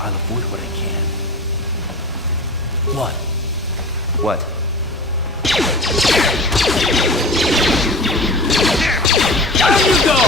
I'll avoid what I can. What? What? Down you go!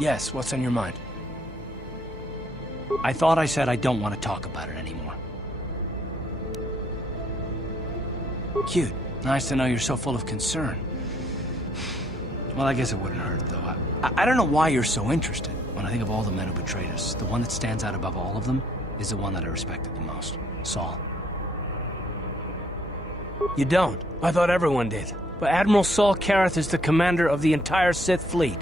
Yes, what's on your mind? I thought I said I don't want to talk about it anymore. Cute. Nice to know you're so full of concern. Well, I guess it wouldn't hurt, though. I don't know why you're so interested. When I think of all the men who betrayed us, the one that stands out above all of them is the one that I respected the most. Saul. You don't? I thought everyone did. But Admiral Saul Kareth is the commander of the entire Sith fleet.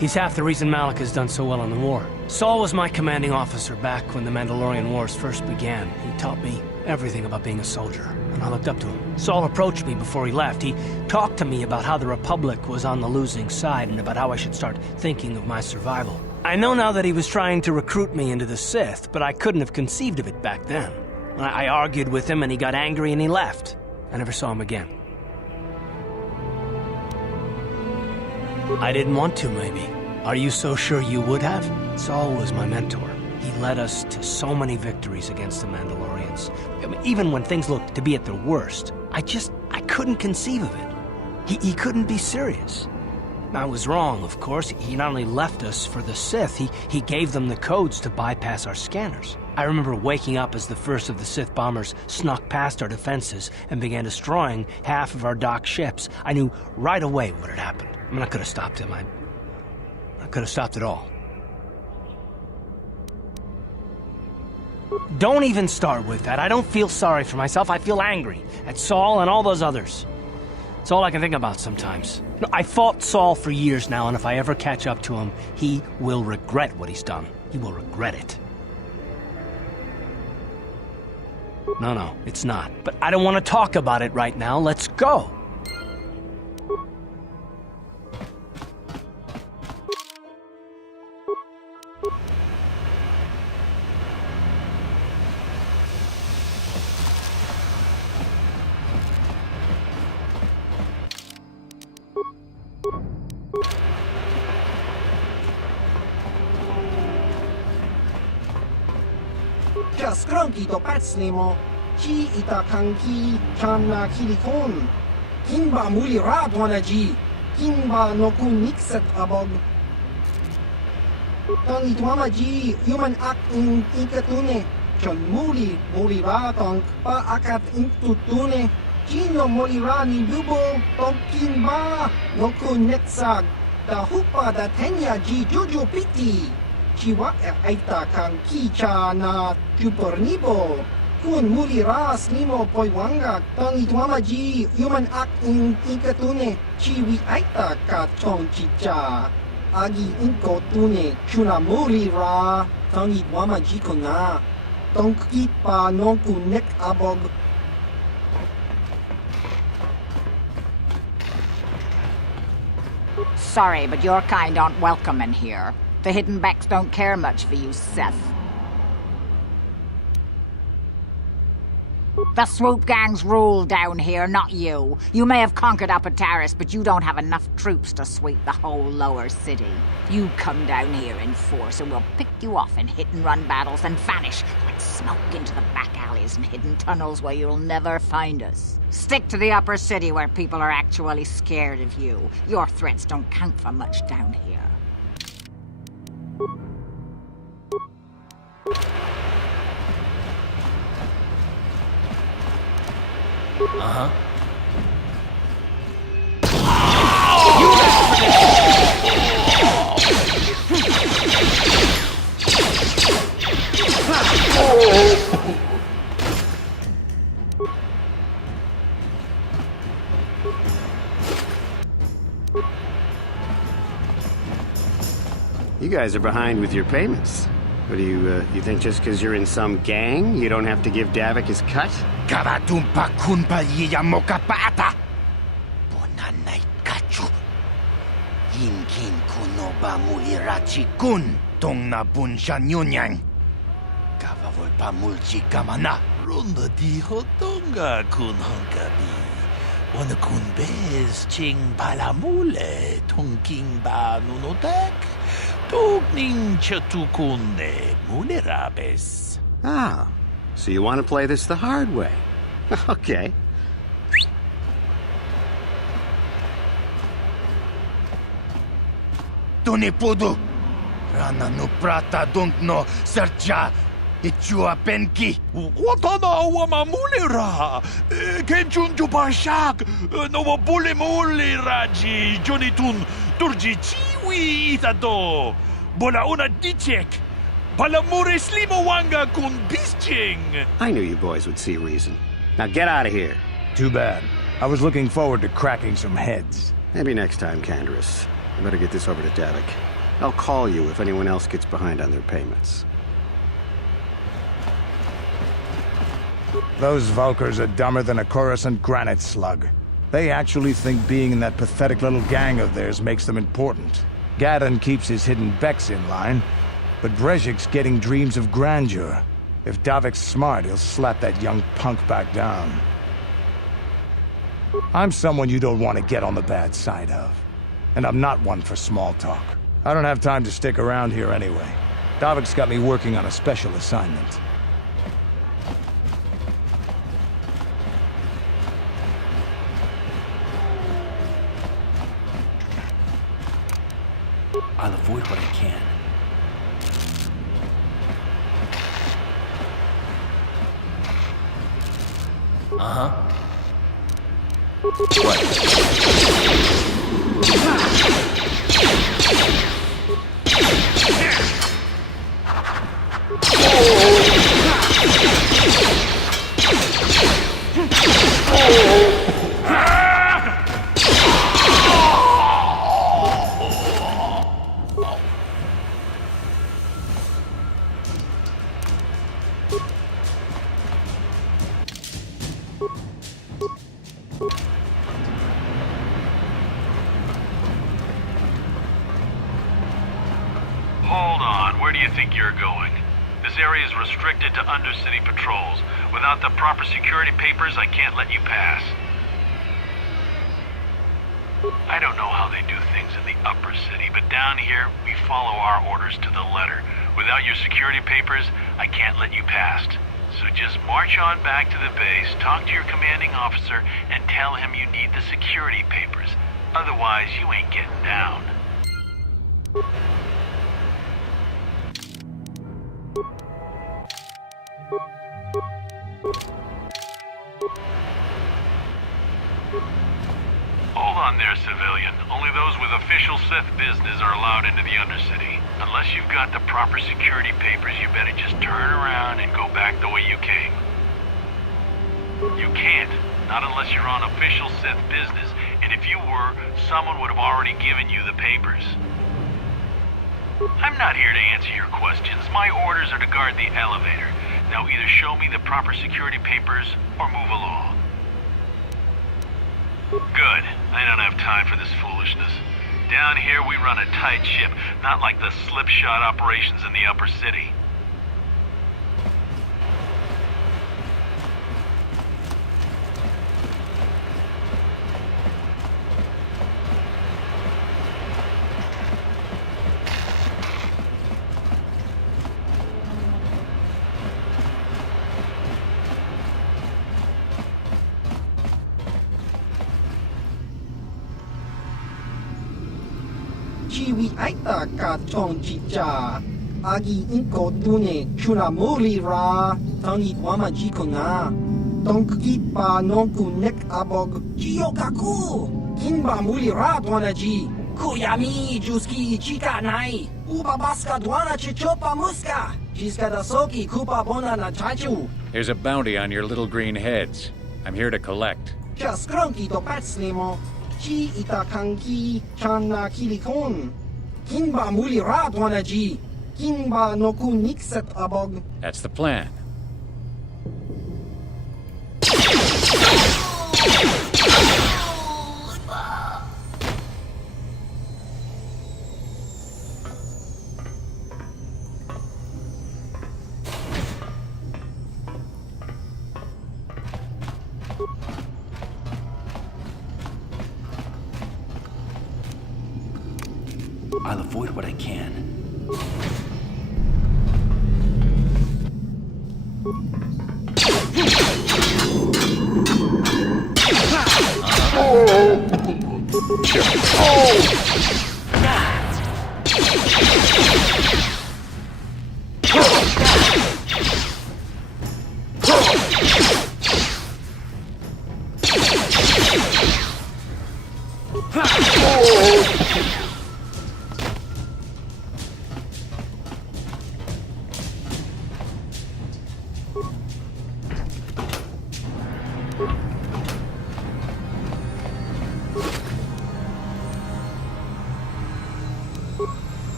He's half the reason Malak has done so well in the war. Saul was my commanding officer back when the Mandalorian Wars first began. He taught me everything about being a soldier, and I looked up to him. Saul approached me before he left. He talked to me about how the Republic was on the losing side and about how I should start thinking of my survival. I know now that he was trying to recruit me into the Sith, but I couldn't have conceived of it back then. I argued with him and he got angry and he left. I never saw him again. I didn't want to, maybe. Are you so sure you would have? Saul was my mentor. He led us to so many victories against the Mandalorians. I mean, even when things looked to be at their worst, I couldn't conceive of it. He couldn't be serious. I was wrong, of course. He not only left us for the Sith, he gave them the codes to bypass our scanners. I remember waking up as the first of the Sith bombers snuck past our defenses and began destroying half of our docked ships. I knew right away what had happened. I mean, I could have stopped him. I could have stopped it all. Don't even start with that. I don't feel sorry for myself. I feel angry at Saul and all those others. It's all I can think about sometimes. No, I fought Saul for years now, and if I ever catch up to him, he will regret what he's done. He will regret it. No, it's not. But I don't want to talk about it right now. Let's go. Skronki to pacnemo, chi ita kanki channa kilikon, kinba muli radwanaji, kinba no kunikset abog. Tong itwamaji, human act in ikatune, chon muli ratong pa akat intutune, chino molirani bubo, tong kinba no kunetsag, da hupa da tenya ji juju piti. Chiwa aita kang kicha na chupornibo. Kun muliras nimo poiwanga tong itwamaji human act in ikatune chiwi aita ka tong chicha. Agi inko tune chuna mulira tong itwamaji ko na. Tong kitpa non kunek abog. Sorry, but your kind aren't welcome in here. The hidden Beks don't care much for you, Seth. The swoop gangs rule down here, not you. You may have conquered Apataris, but you don't have enough troops to sweep the whole lower city. You come down here in force and we'll pick you off in hit-and-run battles and vanish like smoke into the back alleys and hidden tunnels where you'll never find us. Stick to the upper city where people are actually scared of you. Your threats don't count for much down here. Uh-huh. You guys are behind with your payments. What do you think just because you're in some gang, you don't have to give Davik his cut? Karatumpa kunpa yiyamoka paata. Bonanay kachu. Yinkin kunoba mulirachi kun. Tong na bunsha nyunyang. Kavavol pa mulchi kamana. Ronda di hotonga kun honkabi. Wana kun bez ching palamule. Tongking ba nunotek. Tugning chatukunde mulerabes. Ah, so you want to play this the hard way. Okay. Tunipudu. Rana no prata don't no sercha. Ichua penki. Watana wama mulera. Kenchun jupashak. Nova bule muleraji. Jonitun turji chiwi itado. Bola una dichek. Palamure slimo wanga kun bisching. I knew you boys would see reason. Now get out of here. Too bad. I was looking forward to cracking some heads. Maybe next time, Canderous. I better get this over to Davik. I'll call you if anyone else gets behind on their payments. Those Vulkars are dumber than a Coruscant granite slug. They actually think being in that pathetic little gang of theirs makes them important. Gadon keeps his hidden Beks in line, but Brezhik's getting dreams of grandeur. If Davik's smart, he'll slap that young punk back down. I'm someone you don't want to get on the bad side of. And I'm not one for small talk. I don't have time to stick around here anyway. Davik's got me working on a special assignment. I'll avoid what I can. Uh-huh. Hold on, where do you think you're going? This area is restricted to undercity patrols. Without the proper security papers, I can't let you pass. I don't know how they do things in the upper city, but down here, we follow our orders to the letter. Without your security papers, I can't let you past. So just march on back to the base, talk to your commanding officer, and tell him you need the security papers. Otherwise, you ain't getting down. Hold on there, civilian. Only those with official Sith business are allowed into the Undercity. Unless you've got the proper security papers, you better just turn around and go back the way you came. You can't. Not unless you're on official Sith business. And if you were, someone would have already given you the papers. I'm not here to answer your questions. My orders are to guard the elevator. Now either show me the proper security papers or move along. Good. I don't have time for this foolishness. Down here we run a tight ship, not like the slipshod operations in the upper city. Chiwi aita ka chong chicha. Agi inko tune chuna muri ra. Tangi wama jiko na. Tongkit pa nongkunek abog Chiyokaku! Kinba mulira dwanaji! Kuyami juski chika nai! Ubabaska dwana chichopa muska! Jiska da soki kupa bona na chachu! Here's a bounty on your little green heads. I'm here to collect. Just skronki to patslimo! Chi itakanki chana kilikon! Kinba mulira dwanaji! Kinba noku nikset abog! That's the plan. I'll avoid what I can.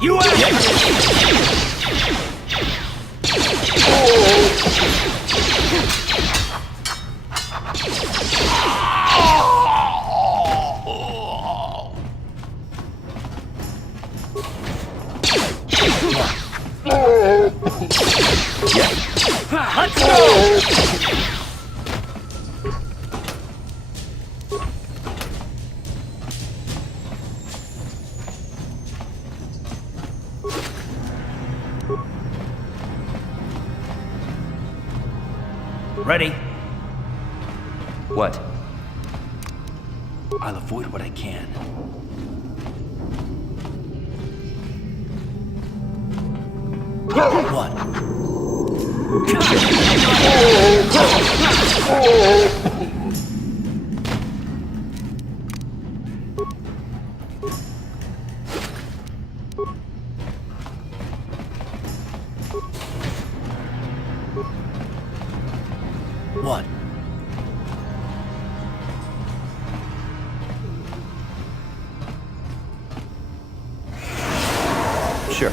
You Let's go! Ready? What? I'll avoid what I can. What? What? Sure.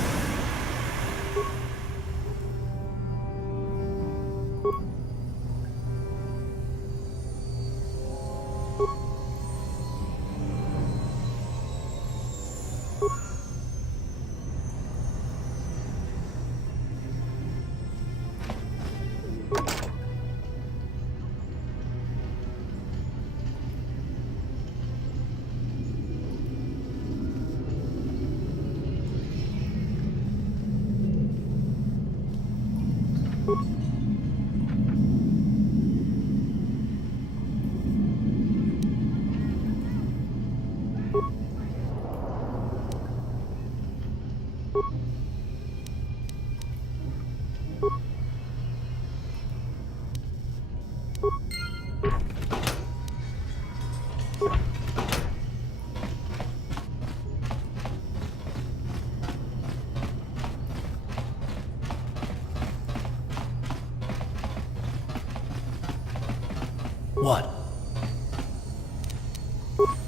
What?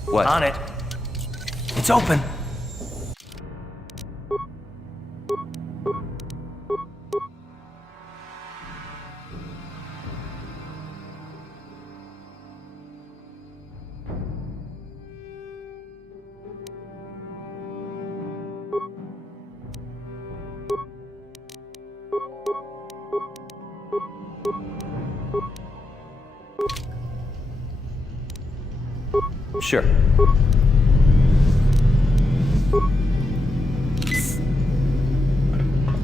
What? On it. It's open. Sure.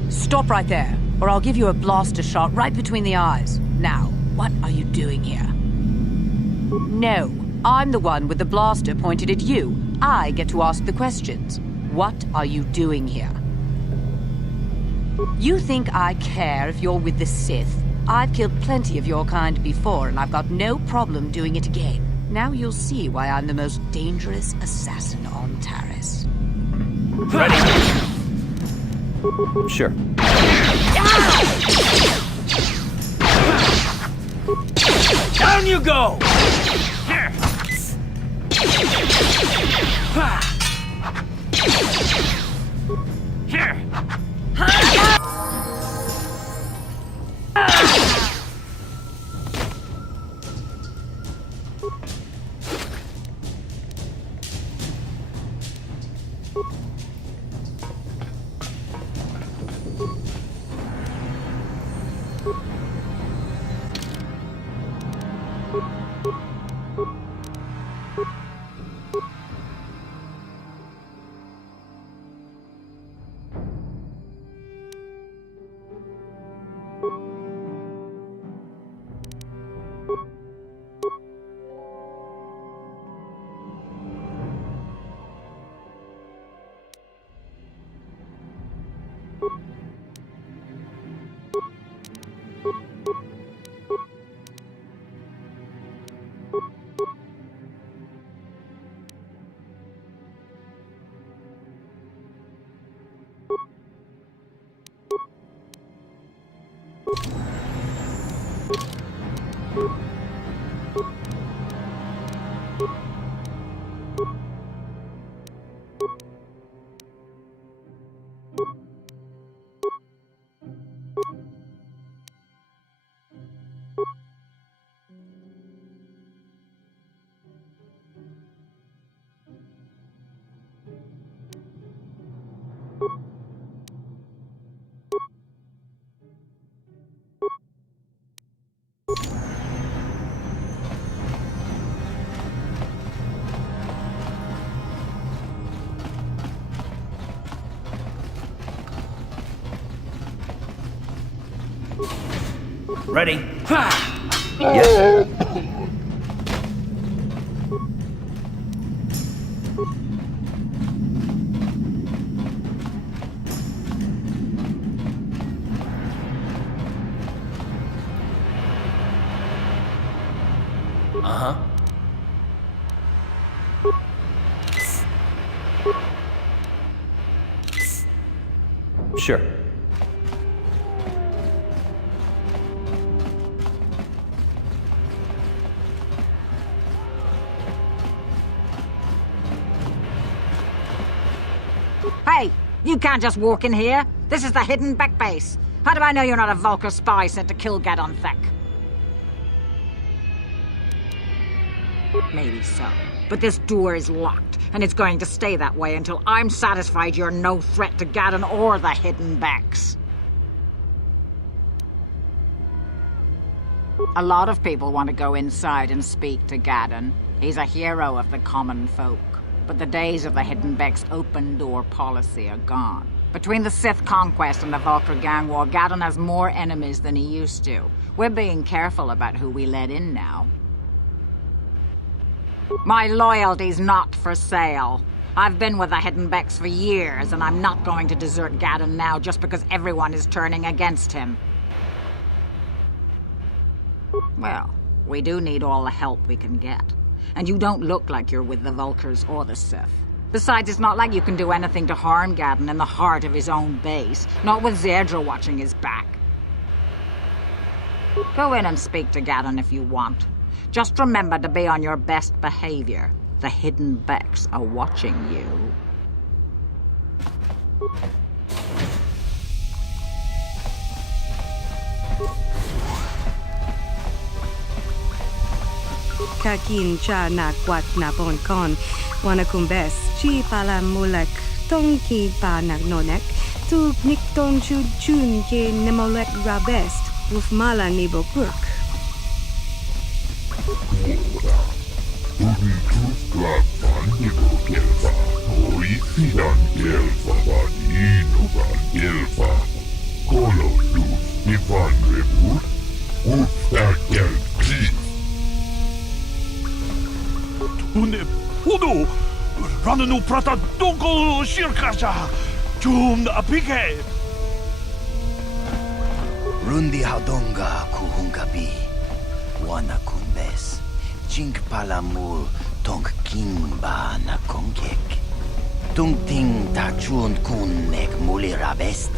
Stop right there, or I'll give you a blaster shot right between the eyes. Now, what are you doing here? No, I'm the one with the blaster pointed at you. I get to ask the questions. What are you doing here? You think I care if you're with the Sith? I've killed plenty of your kind before, and I've got no problem doing it again. Now you'll see why I'm the most dangerous assassin on Taris. Ready? Sure. Down you go! Here! Here! Ready? Yes. Uh-huh. Sure. Hey, you can't just walk in here. This is the hidden Bek base. How do I know you're not a Vulcar spy sent to kill Gadon Thek? Maybe so. But this door is locked, and it's going to stay that way until I'm satisfied you're no threat to Gadon or the hidden Beks. A lot of people want to go inside and speak to Gadon. He's a hero of the common folk. But the days of the hidden Beks' open-door policy are gone. Between the Sith conquest and the Vulcar gang war, Gadon has more enemies than he used to. We're being careful about who we let in now. My loyalty's not for sale. I've been with the hidden Beks for years, and I'm not going to desert Gadon now just because everyone is turning against him. Well, we do need all the help we can get. And you don't look like you're with the Vulcars or the Sith. Besides, it's not like you can do anything to harm Gadon in the heart of his own base, not with Zedra watching his back. Go in and speak to Gadon if you want. Just remember to be on your best behavior. The hidden Beks are watching you. Kakin cha na kwat na bon kon wanakumbes chi pala mulek tongki pa nagnonek tu nikton chud chun ke nemolek rabest Ufmala nibo kurk. Tune pudu rannu prata donko shirkaja tum apike. Rundi hadonga kuhungabi. Wana kumbes. Jink palamul tonk kimba na konkek. Tung ting ta chun kun nek mulirabest.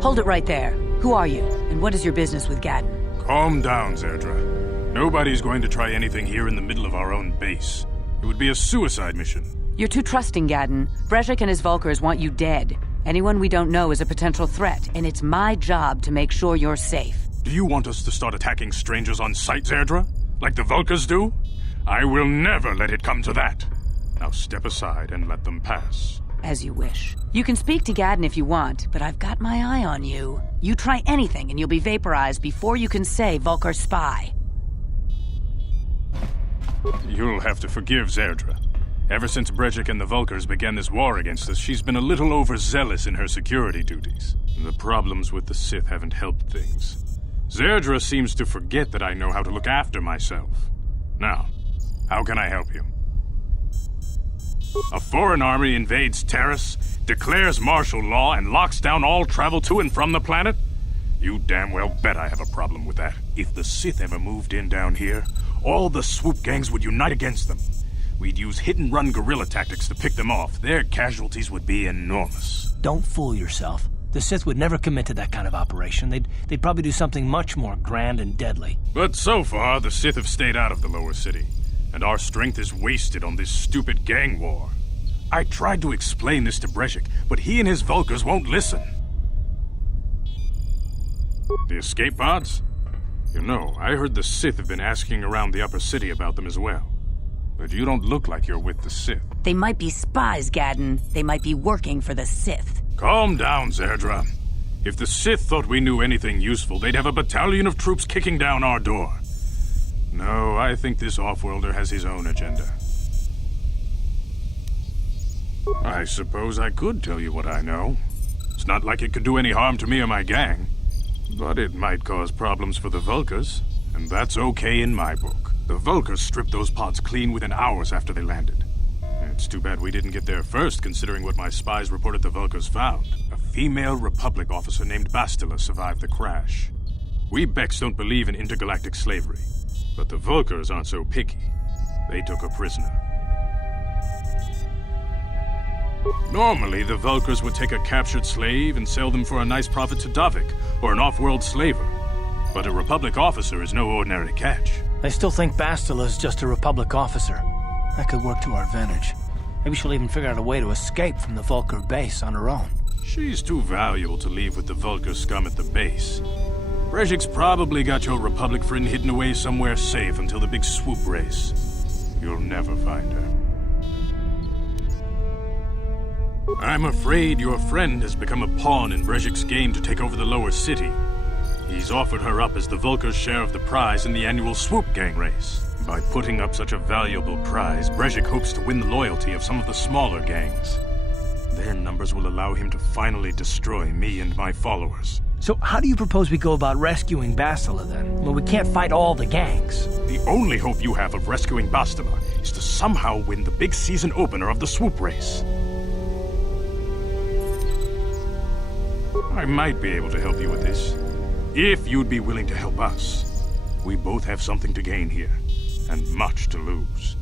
Hold it right there. Who are you, and what is your business with Gadon? Calm down, Zerdra. Nobody's going to try anything here in the middle of our own base. It would be a suicide mission. You're too trusting, Gadon. Brezhik and his Vulkars want you dead. Anyone we don't know is a potential threat, and it's my job to make sure you're safe. Do you want us to start attacking strangers on sight, Zerdra? Like the Vulkars do? I will never let it come to that. Now step aside and let them pass. As you wish. You can speak to Gadon if you want, but I've got my eye on you. You try anything and you'll be vaporized before you can say Vulkar spy. You'll have to forgive Zerdra. Ever since Brezhik and the Vulkars began this war against us, she's been a little overzealous in her security duties. The problems with the Sith haven't helped things. Zerdra seems to forget that I know how to look after myself. Now, how can I help you? A foreign army invades Terrace, declares martial law, and locks down all travel to and from the planet? You damn well bet I have a problem with that. If the Sith ever moved in down here, all the swoop gangs would unite against them. We'd use hit-and-run guerrilla tactics to pick them off. Their casualties would be enormous. Don't fool yourself. The Sith would never commit to that kind of operation. They'd probably do something much more grand and deadly. But so far, the Sith have stayed out of the lower city, and our strength is wasted on this stupid gang war. I tried to explain this to Brezhik, but he and his Vulkars won't listen. The escape pods? You know, I heard the Sith have been asking around the upper city about them as well. But you don't look like you're with the Sith. They might be spies, Gadon. They might be working for the Sith. Calm down, Zerdra. If the Sith thought we knew anything useful, they'd have a battalion of troops kicking down our door. No, I think this off-worlder has his own agenda. I suppose I could tell you what I know. It's not like it could do any harm to me or my gang. But it might cause problems for the Vulkars, and that's okay in my book. The Vulkars stripped those pods clean within hours after they landed. It's too bad we didn't get there first, considering what my spies reported the Vulkars found. A female Republic officer named Bastila survived the crash. We Beks don't believe in intergalactic slavery, but the Vulkars aren't so picky. They took her prisoner. Normally, the Vulkars would take a captured slave and sell them for a nice profit to Davik, or an off-world slaver. But a Republic officer is no ordinary catch. I still think Bastila's just a Republic officer. That could work to our advantage. Maybe she'll even figure out a way to escape from the Vulkar base on her own. She's too valuable to leave with the Vulkar scum at the base. Brezhik's probably got your Republic friend hidden away somewhere safe until the big swoop race. You'll never find her. I'm afraid your friend has become a pawn in Brezhik's game to take over the lower city. He's offered her up as the Vulkar's share of the prize in the annual swoop gang race. By putting up such a valuable prize, Brezhik hopes to win the loyalty of some of the smaller gangs. Their numbers will allow him to finally destroy me and my followers. So how do you propose we go about rescuing Bastila, then? Well, we can't fight all the gangs. The only hope you have of rescuing Bastila is to somehow win the big season opener of the swoop race. I might be able to help you with this, if you'd be willing to help us. We both have something to gain here, and much to lose.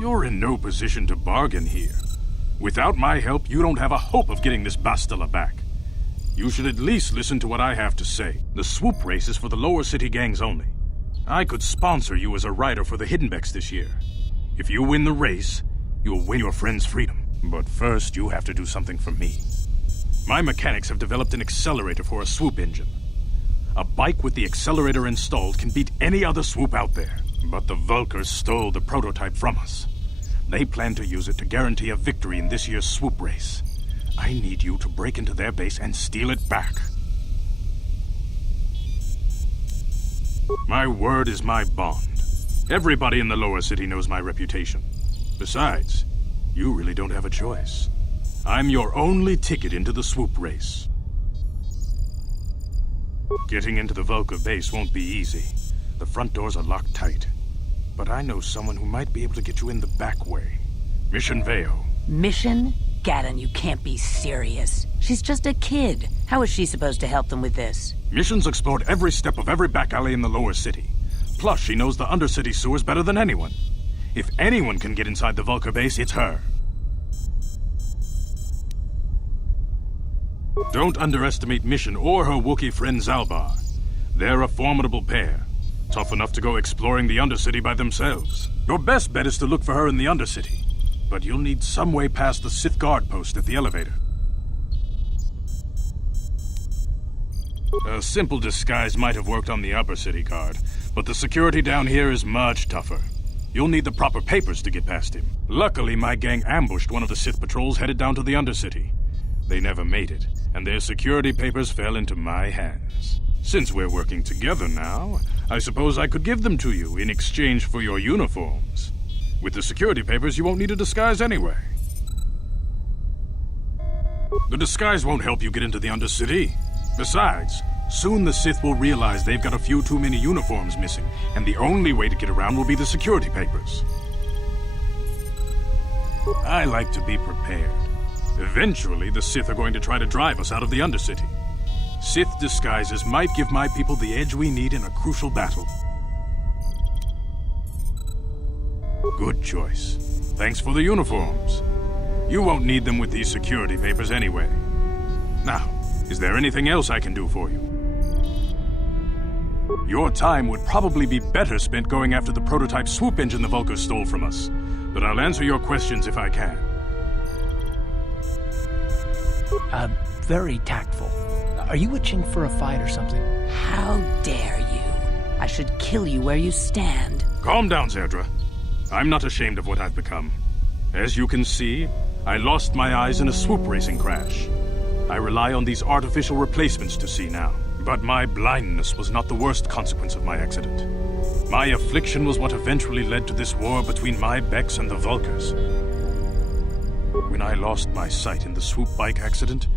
You're in no position to bargain here. Without my help, you don't have a hope of getting this Bastila back. You should at least listen to what I have to say. The swoop race is for the lower city gangs only. I could sponsor you as a rider for the Hidden Beks this year. If you win the race, you'll win your friend's freedom. But first, you have to do something for me. My mechanics have developed an accelerator for a swoop engine. A bike with the accelerator installed can beat any other swoop out there. But the Vulkars stole the prototype from us. They plan to use it to guarantee a victory in this year's swoop race. I need you to break into their base and steal it back. My word is my bond. Everybody in the lower city knows my reputation. Besides, you really don't have a choice. I'm your only ticket into the swoop race. Getting into the Vulca base won't be easy. The front doors are locked tight. But I know someone who might be able to get you in the back way. Mission Veo. Mission? Gadon, you can't be serious. She's just a kid. How is she supposed to help them with this? Mission's explored every step of every back alley in the lower city. Plus, she knows the undercity sewers better than anyone. If anyone can get inside the Vulca base, it's her. Don't underestimate Mission or her Wookiee friend Zalbar. They're a formidable pair. Tough enough to go exploring the undercity by themselves. Your best bet is to look for her in the undercity. But you'll need some way past the Sith guard post at the elevator. A simple disguise might have worked on the upper city guard, but the security down here is much tougher. You'll need the proper papers to get past him. Luckily, my gang ambushed one of the Sith patrols headed down to the undercity. They never made it, and their security papers fell into my hands. Since we're working together now, I suppose I could give them to you in exchange for your uniforms. With the security papers, you won't need a disguise anyway. The disguise won't help you get into the undercity. Besides, soon the Sith will realize they've got a few too many uniforms missing, and the only way to get around will be the security papers. I like to be prepared. Eventually, the Sith are going to try to drive us out of the undercity. Sith disguises might give my people the edge we need in a crucial battle. Good choice. Thanks for the uniforms. You won't need them with these security papers anyway. Now, is there anything else I can do for you? Your time would probably be better spent going after the prototype swoop engine the Vulcans stole from us, but I'll answer your questions if I can. Very tactful. Are you itching for a fight or something? How dare you? I should kill you where you stand. Calm down, Zerdra. I'm not ashamed of what I've become. As you can see, I lost my eyes in a swoop racing crash. I rely on these artificial replacements to see now. But my blindness was not the worst consequence of my accident. My affliction was what eventually led to this war between my Beks and the Vulcans. When I lost my sight in the swoop bike accident,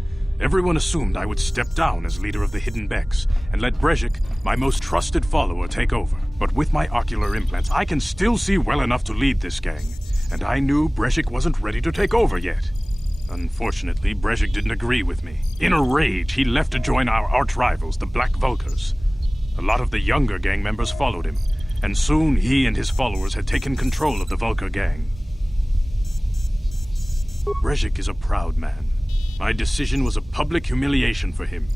everyone assumed I would step down as leader of the hidden Beks and let Brejik, my most trusted follower, take over. But with my ocular implants, I can still see well enough to lead this gang, and I knew Brejik wasn't ready to take over yet. Unfortunately, Brejik didn't agree with me. In a rage, he left to join our arch-rivals, the Black Vulcans. A lot of the younger gang members followed him, and soon he and his followers had taken control of the Vulca gang. Brejik is a proud man. My decision was a public humiliation for him.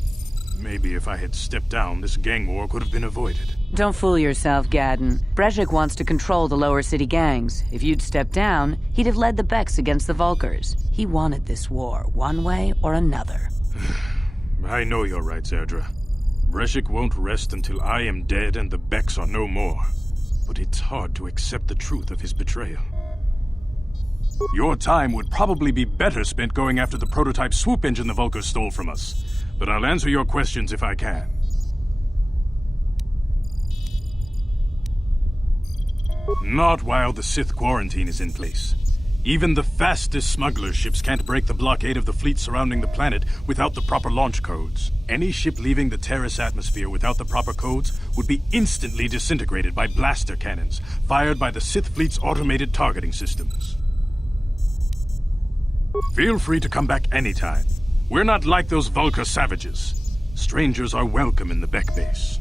Maybe if I had stepped down, this gang war could have been avoided. Don't fool yourself, Gadon. Brejik wants to control the lower city gangs. If you'd stepped down, he'd have led the Beks against the Vulcans. He wanted this war, one way or another. I know you're right, Zerdra. Brejik won't rest until I am dead and the Beks are no more. But it's hard to accept the truth of his betrayal. Your time would probably be better spent going after the prototype swoop engine the Vulcans stole from us. But I'll answer your questions if I can. Not while the Sith quarantine is in place. Even the fastest smuggler ships can't break the blockade of the fleet surrounding the planet without the proper launch codes. Any ship leaving the Terrace atmosphere without the proper codes would be instantly disintegrated by blaster cannons fired by the Sith fleet's automated targeting systems. Feel free to come back anytime. We're not like those Vulca savages. Strangers are welcome in the Bek base.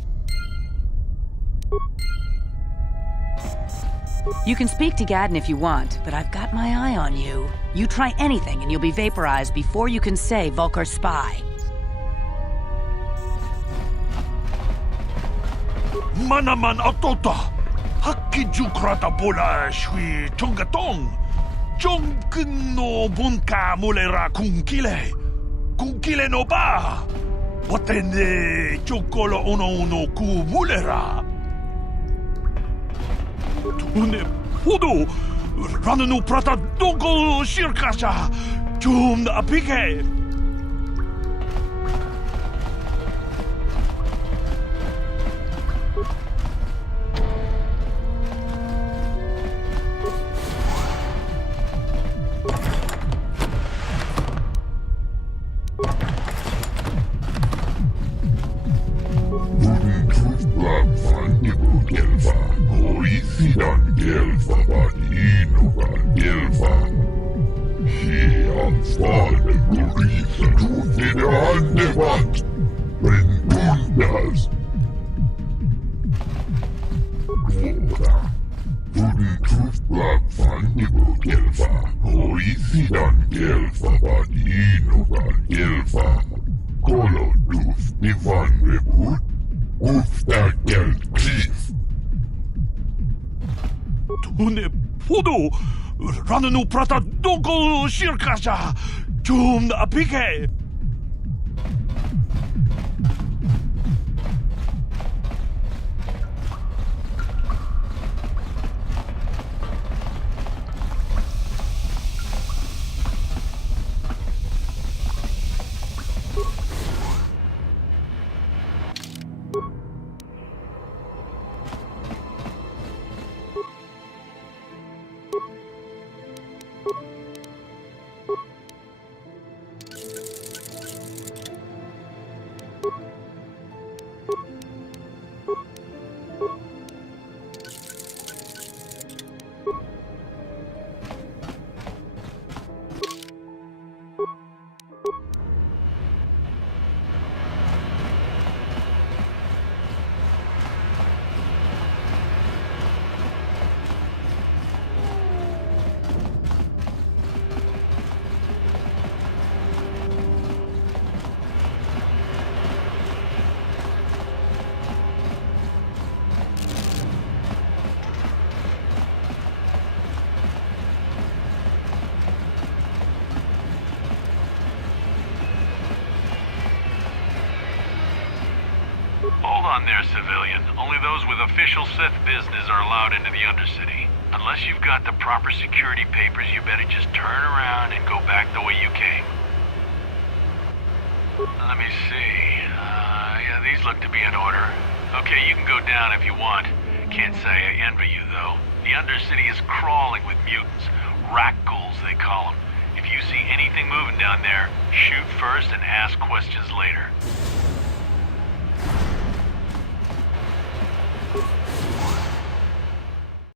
You can speak to Gadon if you want, but I've got my eye on you. You try anything and you'll be vaporized before you can say Vulcar spy. Manaman atota, hakijukrata bola shui chongatong, chongkin no bunka mulera kunkile no ba, watende chokolo uno ku mulera. Tune podo, Rananu prata dongol shirkasha. Jum na apike. Podo, Rananu prata dongol shirkasha. Jum na apike. Hold on there, civilian. Only those with official Sith business are allowed into the undercity. Unless you've got the proper security papers, you better just turn around and go back the way you came. Let me see. Yeah, these look to be in order. Okay, you can go down if you want. Can't say I envy you, though. The undercity is crawling with mutants. Rat ghouls, they call them. If you see anything moving down there, shoot first and ask questions later.